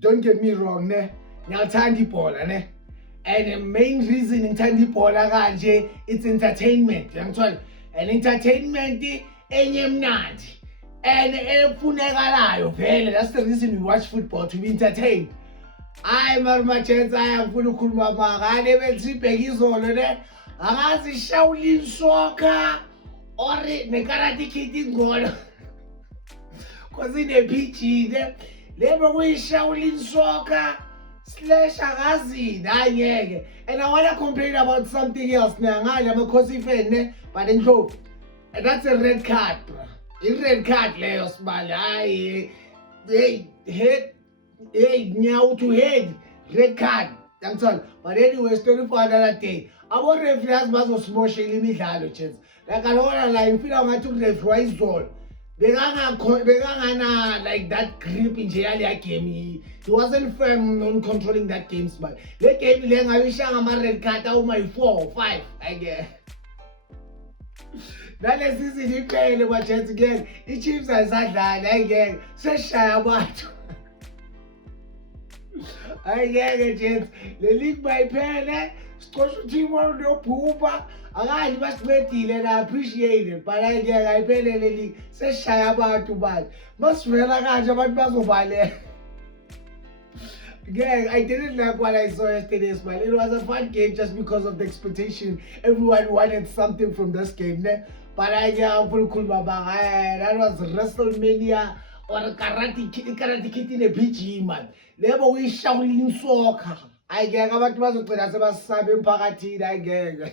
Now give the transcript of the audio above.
Don't get me wrong, ne? Ngiyathanda ibhola, ne? And the main reason ngithanda ibhola kanje, it's entertainment. Yangithola. And entertainment enye mnandi. And efunekalayo vele. That's the reason we watch football, to be entertained. Hayi marumachens ayangifuna ukukhuluma ngale bethi ibheka izolo ne. Akazi Shaolin Soccer or nekarate kid ingcono. Cause in a PG ne. Lebo kuyi Shaolin Soccer / akazini ayeke. And I wanna complain about something else now. I'm a Khosi fan ne, but in hope. And that's a red card, bro. In red card leyo sibali. Hayi head nyawo to head red card. Yangithola. But anyway, story for another day. Abo referees bazosimoshela imidlalo chance. Like I don't like ngifila ngathi ureferee wayizolo. Bekangana like that grip nje yale game. He wasn't firm on controlling that game, but le game le ngayishanga ama red card awuma 4 or 5 I guess. Nale season iqele ma chance again. I-Chiefs ayisadlali ayingeke seshaya abantu. Ayingeke chance. Le league bayiphele sicosha uteam olobhubha. Akali basincedile na appreciate it, but ayingeke ayiphele le league seshaya abantu bathi. Masivela kanje abantu bazobaleka. Yeah, I didn't like what I saw yesterday, but it was a fun game just because of the expectation. Everyone wanted something from this game, ne? But I that was WrestleMania or Karate Kid in a PG, man. Never we Shaolin Soccer. I get about to say that's about Sabin Pagati, I get.